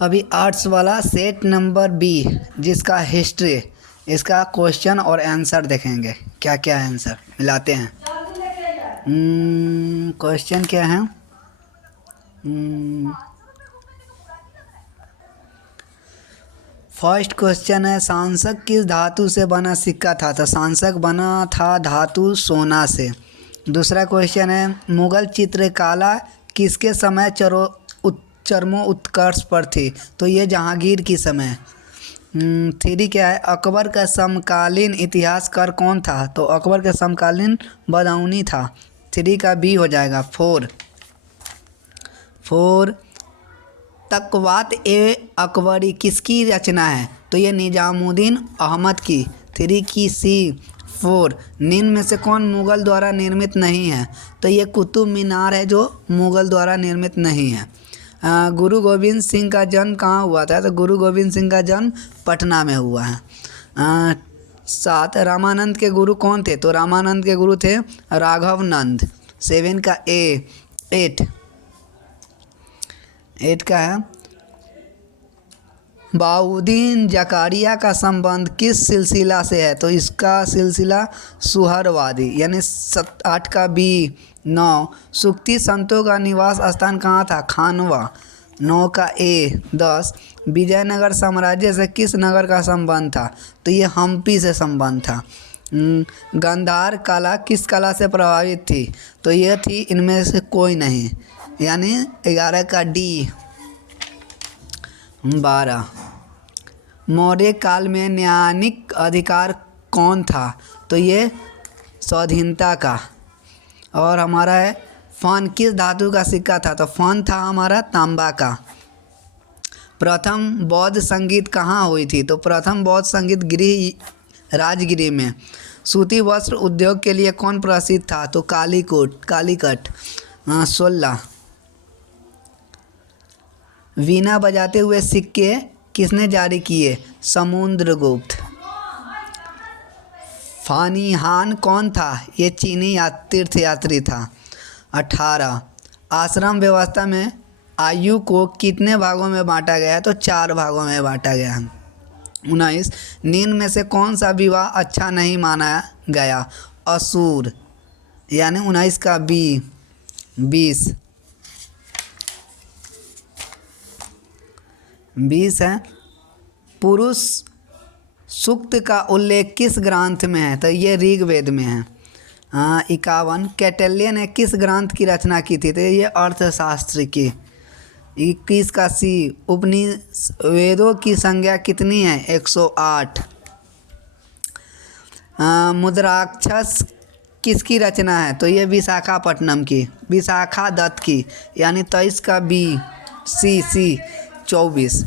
अभी आर्ट्स वाला set number B जिसका हिस्ट्री, इसका क्वेश्चन और आंसर देखेंगे क्या क्या है आंसर मिलाते हैं। क्वेश्चन क्या है? फर्स्ट क्वेश्चन है सांसक किस धातु से बना सिक्का था? तो सांसक बना था धातु सोना से। दूसरा क्वेश्चन है मुगल चित्रकला किसके समय चरमो उत्कर्ष पर थी? तो ये जहांगीर की समय। थ्री क्या है? अकबर का समकालीन इतिहासकार कौन था? तो अकबर का समकालीन बदाऊनी था। थ्री का बी हो जाएगा। फोर तकवात ए अकबरी किसकी रचना है? तो ये निजामुद्दीन अहमद की। थ्री की सी। फोर निम्न में से कौन मुग़ल द्वारा निर्मित नहीं है? तो ये कुतुब मीनार है जो मुग़ल द्वारा निर्मित नहीं है। गुरु गोविंद सिंह का जन्म कहाँ हुआ था? तो गुरु गोविंद सिंह का जन्म पटना में हुआ है। सात रामानंद के गुरु कौन थे? तो रामानंद के गुरु थे राघवानंद। सेवन का ए। एट का है बाउद्दीन जकारिया का संबंध किस सिलसिला से है? तो इसका सिलसिला सुहरवादी यानी 8 का बी। 9 सुक्ति संतों का निवास स्थान कहाँ था? खानवा। 9 का ए। 10 विजयनगर साम्राज्य से किस नगर का संबंध था? तो ये हम्पी से संबंध था। गांधार कला किस कला से प्रभावित थी? तो यह थी इनमें से कोई नहीं, यानी 11 का डी। 12 मौर्य काल में न्यायिक अधिकार कौन था? तो ये स्वाधीनता का। और हमारा है फन किस धातु का सिक्का था? तो फन था हमारा तांबा का। प्रथम बौद्ध संगीत कहाँ हुई थी? तो प्रथम बौद्ध संगीत राजगिरी में। सूती वस्त्र उद्योग के लिए कौन प्रसिद्ध था? तो कालीकट। 16 वीणा बजाते हुए सिक्के किसने जारी किए? समुद्रगुप्त। फानिहान कौन था? ये चीनी तीर्थयात्री था। 18 आश्रम व्यवस्था में आयु को कितने भागों में बांटा गया है? तो 4 भागों में बांटा गया है। 19 निम्न में से कौन सा विवाह अच्छा नहीं माना गया? असूर, यानी 19 का बी। 20 है पुरुष सूक्त का उल्लेख किस ग्रंथ में है? तो ये ऋग्वेद में है। 51 कैटेलिया ने किस ग्रंथ की रचना की थी? तो ये अर्थशास्त्र की। 21 का सी उपनिवेदों की संख्या कितनी है? 108। मुद्राक्षस किसकी रचना है? तो ये विशाखापट्टनम की, विशाखा दत्त की, यानी 23 का बी। सी 24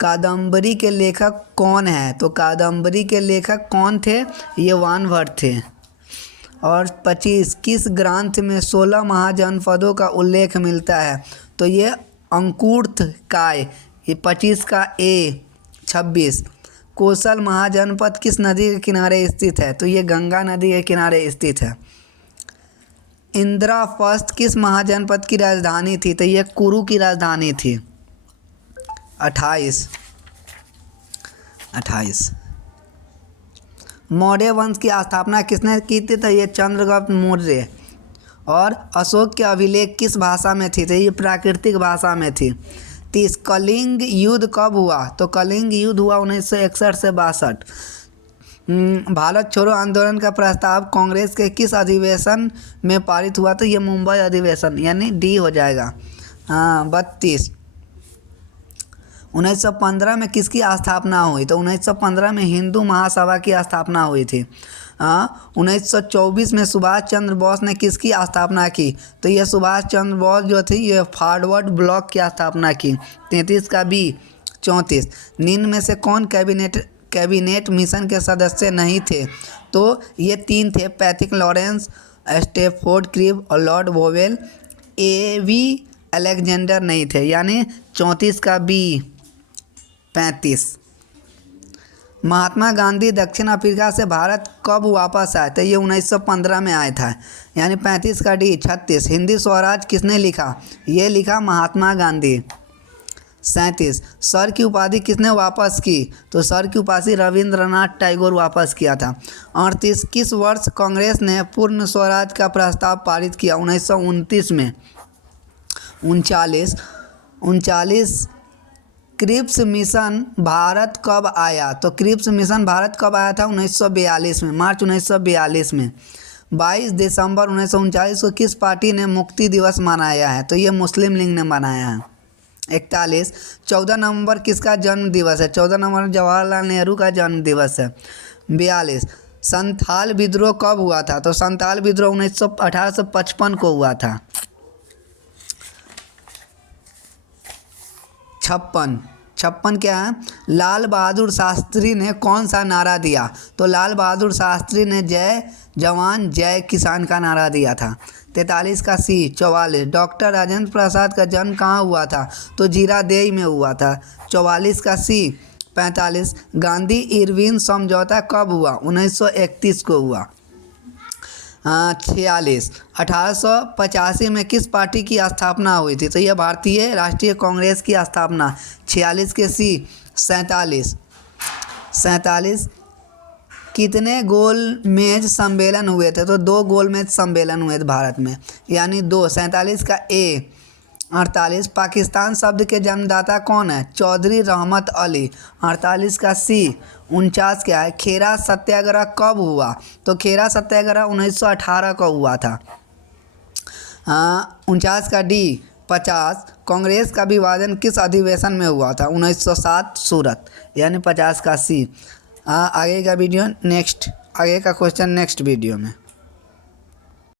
कादम्बरी के लेखक कौन है? तो कादम्बरी के लेखक कौन थे? ये वानभट्ट थे। और 25 किस ग्रंथ में 16 महाजनपदों का उल्लेख मिलता है? तो ये अंकुरथकाय। ये 25 का ए। 26 कोसल महाजनपद किस नदी के किनारे स्थित है? तो ये गंगा नदी के किनारे स्थित है। इंद्रप्रस्थ किस महाजनपद की राजधानी थी? तो ये कुरु की राजधानी थी। 28 मौर्य वंश की स्थापना किसने की थी? तो ये चंद्रगुप्त मौर्य। और अशोक के अभिलेख किस भाषा में थी? तो ये प्राकृतिक भाषा में थी। 30 कलिंग युद्ध कब हुआ? तो कलिंग युद्ध हुआ 1961 से 62। भारत छोड़ो आंदोलन का प्रस्ताव कांग्रेस के किस अधिवेशन में पारित हुआ? तो ये मुंबई अधिवेशन, यानी डी हो जाएगा। 32 1915 में किसकी स्थापना हुई? तो 1915 में हिंदू महासभा की स्थापना हुई थी। 1924 में सुभाष चंद्र बोस ने किसकी स्थापना की? तो ये सुभाष चंद्र बोस जो थी ये फॉरवर्ड ब्लॉक की स्थापना की। 33 का बी। 34 निम्न में से कौन कैबिनेट मिशन के सदस्य नहीं थे? तो ये 3 थे, पैथिक लॉरेंस, स्टैफोर्ड क्रिप्स और लॉर्ड वोवेल। एवी अलेक्जेंडर नहीं थे, यानी 34 का बी। 35 महात्मा गांधी दक्षिण अफ्रीका से भारत कब वापस आए? तो ये 1915 में आया था, यानी 35 का डी। 36 हिंदी स्वराज किसने लिखा? ये लिखा महात्मा गांधी। 37 सर की उपाधि किसने वापस की? तो सर की उपाधि रविंद्रनाथ टैगोर वापस किया था। 38 किस वर्ष कांग्रेस ने पूर्ण स्वराज का प्रस्ताव पारित किया? 1929 में। 39 क्रिप्स मिशन भारत कब आया? तो क्रिप्स मिशन भारत कब आया था? 1942 में, मार्च 1942 में। 22 दिसंबर 1939 को किस पार्टी ने मुक्ति दिवस मनाया है? तो ये मुस्लिम लीग ने मनाया है। 41 14 नवंबर किसका जन्म दिवस है? 14 नवंबर जवाहरलाल नेहरू का जन्म दिवस है। 42 संथाल विद्रोह कब हुआ था? तो संथाल विद्रोह 1855 को हुआ था। 56 क्या है? लाल बहादुर शास्त्री ने कौन सा नारा दिया? तो लाल बहादुर शास्त्री ने जय जवान जय किसान का नारा दिया था। 43 का सी। 44 डॉक्टर राजेंद्र प्रसाद का जन्म कहाँ हुआ था? तो जीरादेई में हुआ था। 44 का सी। 45 गांधी इरविन समझौता कब हुआ? 1931 को हुआ। 46 1885 में किस पार्टी की स्थापना हुई थी? तो यह भारतीय राष्ट्रीय कांग्रेस की स्थापना। 46 के सी। 47 कितने गोलमेज सम्मेलन हुए थे? तो 2 गोलमेज सम्मेलन हुए थे भारत में, यानी 2। 47 का ए। 48 पाकिस्तान शब्द के जन्मदाता कौन है? चौधरी रहमत अली। 48 का सी। 49 क्या है? खेरा सत्याग्रह कब हुआ? तो खेरा सत्याग्रह 1918 को हुआ था। 49 का डी। 50 कांग्रेस का विभाजन किस अधिवेशन में हुआ था? 1907 सूरत, यानी 50 का सी। आगे का क्वेश्चन नेक्स्ट वीडियो में।